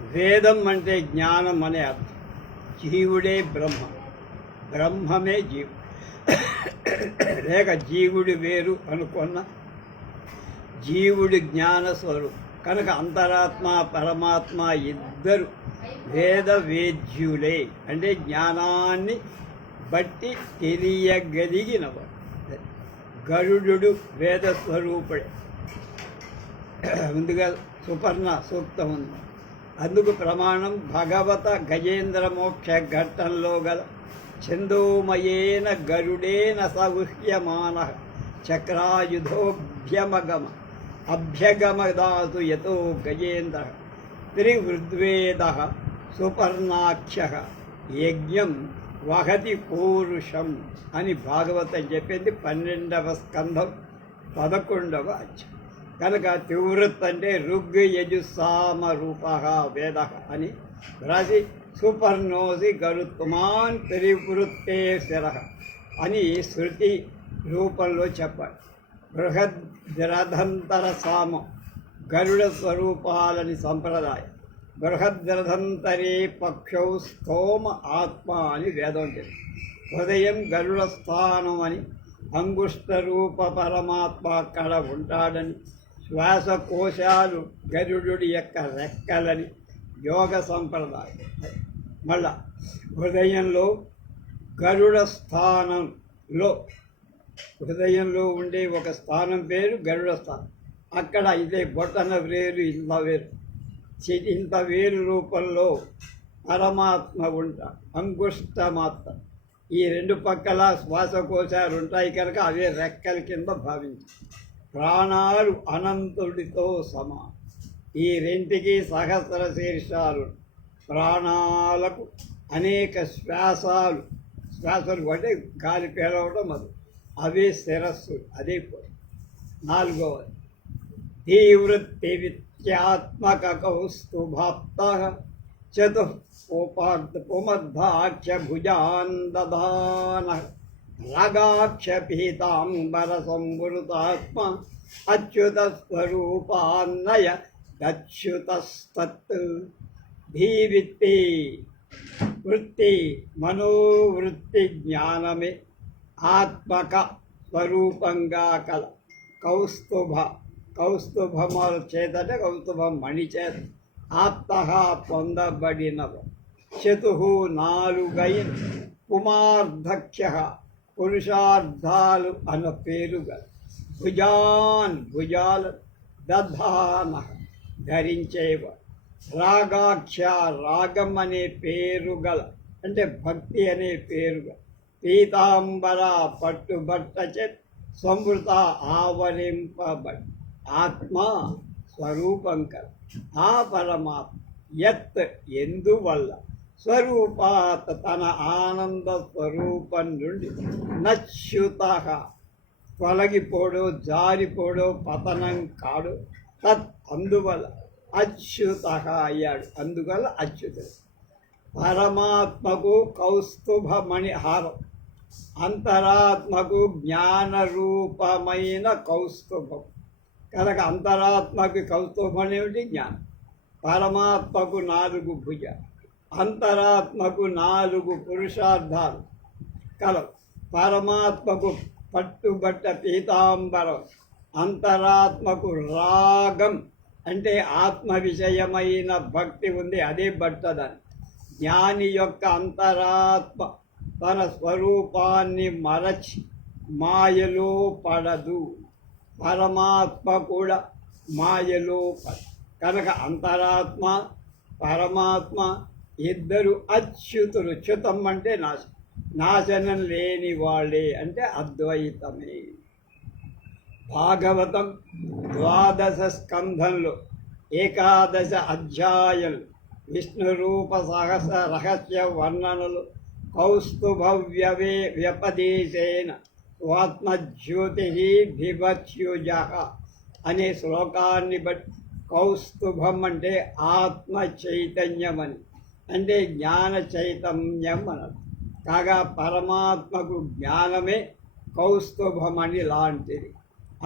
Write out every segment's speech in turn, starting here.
వేదం అంటే జ్ఞానం అనే అర్థం. జీవుడే బ్రహ్మ. బ్రహ్మమే జీవుడు లేక జీవుడు వేరు అనుకున్న జీవుడి జ్ఞాన స్వరూపం. కనుక అంతరాత్మ పరమాత్మ ఇద్దరు వేద వేద్యులే అంటే జ్ఞానాన్ని బట్టి తెలియగలిగినవాడు గరుడు వేద స్వరూపుడే ముందుగా సుపర్ణ సూక్తం ఉంది. అందుకు ప్రమాణం భగవత గజేంద్ర మోక్ష ఘట్టంలో గల ఛందోమయేన గరుడేన సగుహ్యమాన చక్రాయుధోభ్యమగమ అభ్యగమదాతు యతో గజేంద్ర త్రివృద్వేద సుపర్ణాక్ష యజ్ఞం వహతి పూరుషం అని భాగవతం చెప్పింది పన్నెండవ స్కంధం పదకొండవ అధ్యాయం. కనుక తివృత్ అంటే ఋగ్ యజుసామ రూప వేద అని రాసి సుపర్ణోసి గరుత్మాన్ త్రివృత్తే శర అని శృతి రూపంలో చెప్పాలి. బృహద్ జరధంతర సామ గరుడ స్వరూపాలని సంప్రదాయం. బృహద్రథంతరే పక్షౌ స్థోమ ఆత్మ అని వేదం చెప్పి హృదయం గరుడ స్థానం అని అంగుష్ట రూప పరమాత్మ అక్కడ ఉంటాడని శ్వాసకోశాలు గరుడు యొక్క రెక్కలని యోగ సంప్రదాయం. మళ్ళా హృదయంలో గరుడ స్థానంలో హృదయంలో ఉండే ఒక స్థానం పేరు గరుడ స్థానం. అక్కడ ఇదే బొట్టన వేరు ఇంత వేరు. ఇంత వేరు రూపంలో పరమాత్మ ఉంటాడు అంగుష్టమాత్మ ఈ రెండు పక్కల శ్వాసకోశాలు ఉంటాయి కనుక అవే రెక్కల కింద భావించు. ప్రాణాలు అనంతుడితో సమా. ఈ రెంటికి సహస్ర శీర్షాలు ప్రాణాలకు అనేక శ్వాసాలు. శ్వాసలు అంటే గాలి పేలవడం అది. అవే శిరస్సు అదే నాలుగవది. తీవృత్తి విత్యాత్మక కౌస్తుభాప్త చతుఃపోపార్థ పుమద్భాక్ష భుజాన్ దధాన. రాగాక్ష పీతాంబర సంవృతాత్మ అచ్యుత స్వరూపాన్నయ అచ్యుతస్తత్ వృత్తి మనోవృత్తి జ్ఞానమే ఆత్మక స్వరూపంగా కల కౌస్తుభ కౌస్తుభముల చేతనే కౌస్తుభం మణి చేత ఆప్త పొందబడినవ చతు నాలుగైన కుమార్ధక్ష్య పురుషార్థాలు అన్న పేరుగా భుజాన్ భుజాల దధాన ధరించేవాడు రాగాక్ష రాగం అనే పేరు గల అంటే భక్తి అనే పేరుగా పీతాంబర పట్టుబట్ట చెత్ సంవృత ఆవరింపబడి ఆత్మ స్వరూపం కల. ఆ పరమాత్మ యత్ ఎందువల్ల స్వరూపాత్ తన ఆనంద స్వరూపం నుండి నచ్యుత తొలగిపోడు జారిపోడు పతనం కాడు తత్ అందువల్ల అచ్యుత అయ్యాడు. అందువల్ల అచ్యుతుడు. పరమాత్మకు కౌస్తుభమణి హారం. అంతరాత్మకు జ్ఞాన రూపమైన కౌస్తుభం. కనుక అంతరాత్మకి కౌస్తుభం ఏమిటి జ్ఞానం. పరమాత్మకు నాలుగు భుజ అంతరాత్మకు నాలుగు పురుషార్థాలు. కలవు. పరమాత్మకు పట్టుబట్ట పీతాంబరం. అంతరాత్మకు రాగం అంటే ఆత్మ విషయమైన భక్తి ఉంది అదే బట్టదని జ్ఞాని యొక్క అంతరాత్మ తన స్వరూపాన్ని మరచి మాయలో పడదు. పరమాత్మ కూడా మాయలో పడ కనుక అంతరాత్మ పరమాత్మ ఇద్దరు అచ్యుతులు చ్యుతం అంటే నాశనం నాశనం లేని వాళ్ళే అంటే అద్వైతమే. భాగవతం ద్వాదశ స్కంధంలో ఏకాదశ అధ్యాయులు విష్ణు రూప సహస రహస్య వర్ణనలు కౌస్తుభవ్యవే వ్యపదేశేన స్వాత్మజ్యోతి బిభత్యుజ అనే శ్లోకాన్ని బట్టి కౌస్తుభం అంటే ఆత్మ చైతన్యం అని అంటే జ్ఞాన చైతన్యం అన్నది కాగా పరమాత్మకు జ్ఞానమే కౌస్తుభమణి లాంటిది.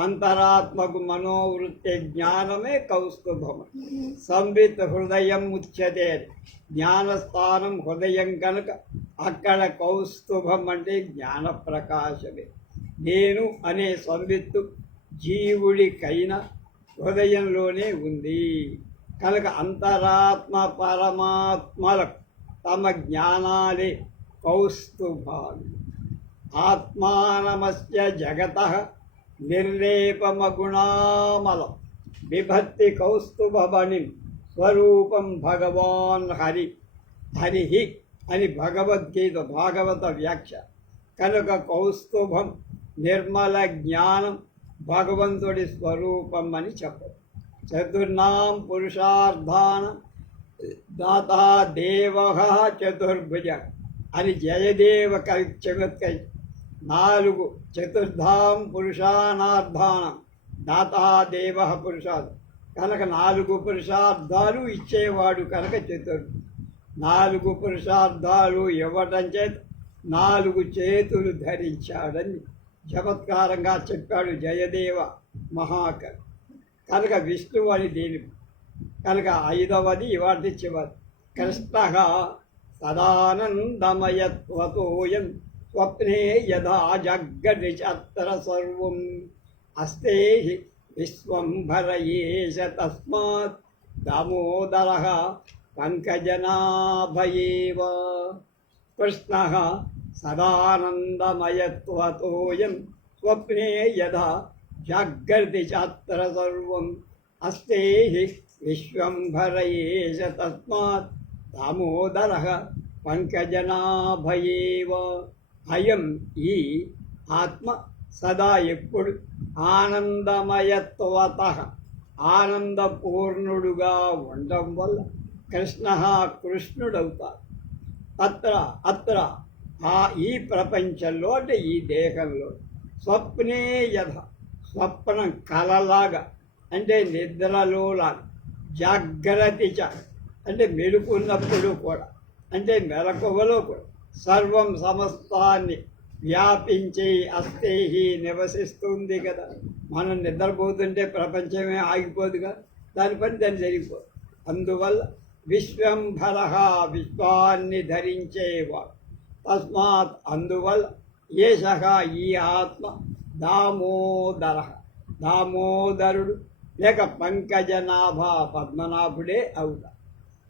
అంతరాత్మకు మనోవృత్తి జ్ఞానమే కౌస్తుభమని. సంవిత్ హృదయం ఉచ్యతే జ్ఞానస్థానం హృదయం కనుక అక్కడ కౌస్తుభం అంటే జ్ఞాన ప్రకాశమే నేను అనే సంవిత్తు జీవుడికైనా హృదయంలోనే ఉంది. కనుక అంతరాత్మ పరమాత్మలకు తమ జ్ఞానాలే కౌస్తుభాలు ఆత్మానమస్య జగత నిర్లేపమగుణామలం. విభక్తి కౌస్తుభమణి స్వరూపం భగవాన్ హరి. హరి అని భగవద్గీత భాగవత వ్యాఖ్య. కనుక కౌస్తుభం నిర్మల జ్ఞానం భగవంతుడి స్వరూపం అని చెప్పదు చతుర్నాం పురుషార్థాన దాత దేవ చతుర్భుజ అని జయదేవ కవి చెబుతాయి నాలుగు చతుర్ధాం పురుషానార్థానం దాత దేవ పురుషాలు కనుక నాలుగు పురుషార్థాలు ఇచ్చేవాడు కనుక చతుర్ నాలుగు పురుషార్థాలు ఇవ్వటం చేత నాలుగు చేతులు ధరించాడని చమత్కారంగా చెప్పాడు జయదేవ మహాకవి. కనుక విష్ణువు అని దీని కనుక ఐదవది ఇవాటి చివరి. కృష్ణ సదానందమయత్వతోయం స్వప్నే యథా జగ్గడి చత్ర సర్వం. అస్తే విశ్వంభరయేష తస్మాత్. దామోదర పంకజనాభయేవ. కృష్ణ సదానందమయత్వతోయం స్వప్నే యథా జాగ్రతి చాత్ర సర్వం అస్తే విశ్వంభరయేష తస్మాత్ దామోదర పంకజనాభయేవ అయం ఈ ఆత్మ సదా ఎప్పుడు ఆనందమయత్వత ఆనందపూర్ణుడుగా ఉండడం వల్ల కృష్ణ కృష్ణుడవుతాడు అత్ర అత్ర ఆ ఈ ప్రపంచంలో అంటే ఈ దేహంలో స్వప్నే యథ స్వప్నం కలలాగా అంటే నిద్రలో లాగా జాగ్రత్త అంటే మెలుకున్నప్పుడు కూడా అంటే మెలకువలో కూడా సర్వం సమస్తాన్ని వ్యాపించి అస్థేహి నివసిస్తుంది కదా. మనం నిద్రపోతుంటే ప్రపంచమే ఆగిపోదుగా దాని పని దాన్ని జరిగిపోదు. అందువల్ల విశ్వంభర విశ్వాన్ని ధరించేవాడు. తస్మాత్ అందువల్ల ఏష ఈ ఆత్మ దామోదర. దామోదరుడు లేక పంకజనాభ పద్మనాభుడే అవుతా.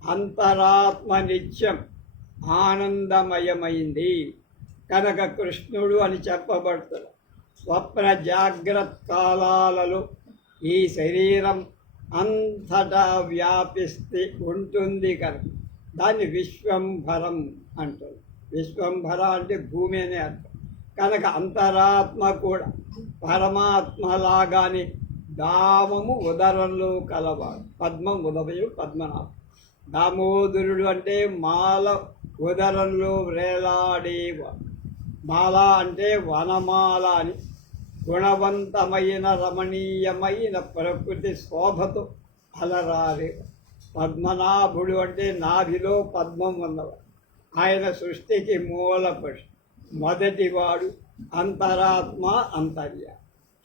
అంతరాత్మ నిత్యం ఆనందమయమైంది. కనుక కృష్ణుడు అని చెప్పబడుతుంది స్వప్న జాగ్రత్త కాలాలలో ఈ శరీరం అంతటా వ్యాపిస్తే ఉంటుంది కనుక. దాన్ని విశ్వంభరం అంటారు. విశ్వంభర అంటే భూమి అనే అర్థం. కనుక అంతరాత్మ కూడా పరమాత్మలాగానే దామము ఉదరంలో కలవాడు. పద్మం ఉదవయు పద్మనాభం. దామోదరుడు అంటే మాల ఉదరంలో వేలాడేవాడు. మాల అంటే వనమాల అని గుణవంతమైన రమణీయమైన ప్రకృతి శోభతో అలరారే పద్మనాభుడు అంటే నాభిలో పద్మం ఉన్నవాడు. ఆయన సృష్టికి మూల పశు మొదటివాడు అంతరాత్మ అంతర్య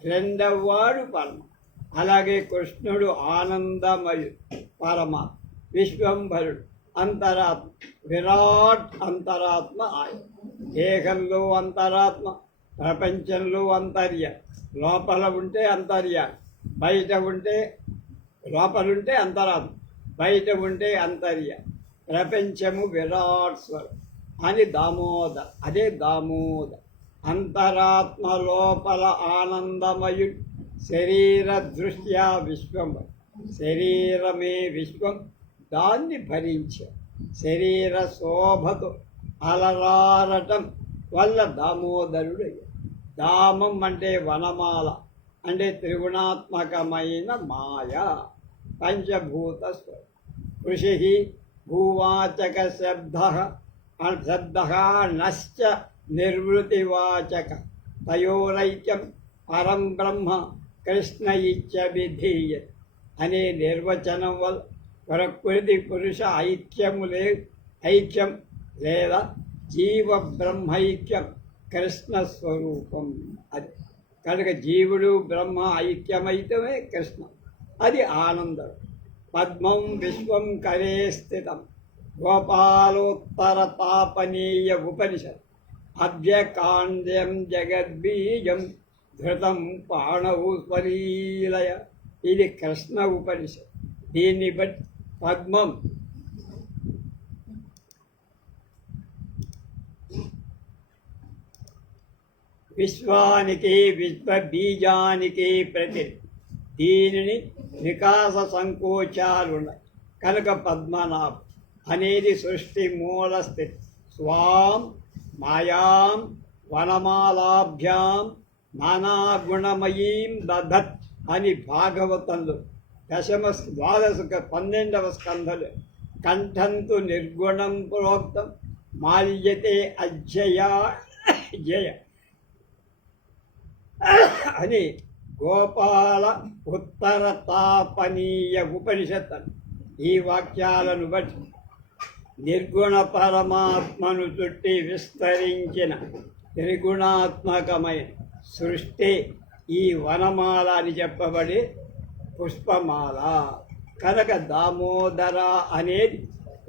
రెండవవాడు పరమ. అలాగే కృష్ణుడు ఆనందమయుడు పరమాత్మ విశ్వంభరుడు అంతరాత్మ విరాట్ అంతరాత్మ ఆయన. దేహంలో అంతరాత్మ ప్రపంచంలో అంతర్య లోపల ఉంటే అంతర్య బయట ఉంటే లోపలుంటే అంతరాత్మ బయట ఉంటే అంతర్య. ప్రపంచము విరాట్ స్వరం అని దామోద అదే దామోద. అంతరాత్మ లోపల ఆనందమయుడు శరీర దృష్ట్యా విశ్వం. శరీరమే విశ్వం దాన్ని భరించే శరీర శోభతో అలరారటం వల్ల దామోదరుడు దామం అంటే వనమాల అంటే త్రిగుణాత్మకమైన మాయ పంచభూత స్వరం కృషి భూవాచక శబ్ద శబ్ద నశ్చ నిర్వృతివాచక తయోరైక్యం పరం బ్రహ్మ కృష్ణ ఇచ్చ విధీయ అనే నిర్వచనం వల్ల ప్రకృతి పురుష ఐక్యము లే ఐక్యం లేదా జీవ బ్రహ్మైక్యం కృష్ణ స్వరూపం అది కనుక జీవుడు బ్రహ్మ ఐక్యమైతమే కృష్ణ. అది ఆనందం. పద్మం విశ్వం కరే స్థితం. గోపాలోత్తరతాపనీయ ఉపనిషత్. అభ్యకాండ్యం జగద్బీజం ధృతం పాణవు స్వరీలయ ఇది కృష్ణ ఉపనిషత్. దీన్ని బట్టి పద్మం. విశ్వానికి విశ్వబీజానికి ప్రతి దీనిని వికాస సంకోచాలున్నాయి. కనుక పద్మనాభం. అనేది సృష్టి మూల స్థితి స్వాం మాయాం వనమాలాభ్యాం నానాగుణమయీం దధత్ అని భాగవతంలో దశమ ద్వాదశ పన్నెండవ స్కంధలు. కంఠంతు నిర్గుణం ప్రోక్తం. మాల్యతే అజ్జయ జయ అని గోపాల ఉత్తర తాపనీయ ఉపనిషత్తు. ఈ వాక్యాలను బట్టి నిర్గుణ పరమాత్మను చుట్టి విస్తరించిన త్రిగుణాత్మకమైన సృష్టి ఈ వనమాల అని చెప్పబడి పుష్పమాల. కనుక దామోదర అనేది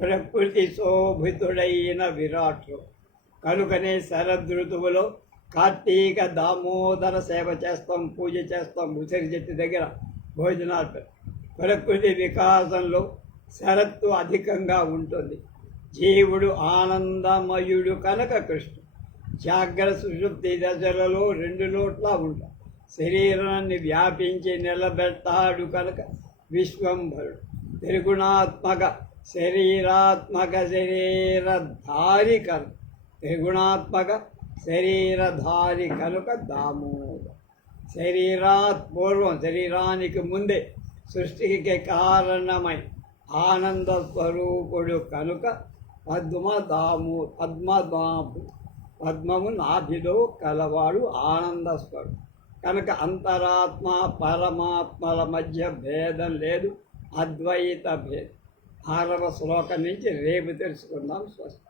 ప్రకృతి శోభితుడైన విరాట్లు. కనుకనే శరదృతువులో కార్తీక దామోదర సేవ చేస్తాం పూజ చేస్తాం ఉసిరి చెట్టు దగ్గర భోజనాలు ప్రకృతి వికాసంలో శరత్తు అధికంగా ఉంటుంది. జీవుడు ఆనందమయుడు కనుక కృష్ణుడు. జాగ్రత్త సుషుప్తి దశలలో రెండు లోట్ల ఉంటాడు శరీరాన్ని వ్యాపించి నిలబెడతాడు కనుక విశ్వంభరుడు. త్రిగుణాత్మక శరీరాత్మక శరీరధారి కనుక. త్రిగుణాత్మక శరీరధారి కనుక దామోద శరీరాత్ పూర్వం శరీరానికి ముందే సృష్టికి కారణమై ఆనంద స్వరూపుడు కనుక పద్మదాము పద్మదాము పద్మము నాభిలో కలవాడు ఆనందస్వరు కనుక అంతరాత్మ పరమాత్మల మధ్య భేదం లేదు అద్వైత భేదం. ఆరవ శ్లోకం నుంచి రేపు తెలుసుకుందాం స్వస్తి.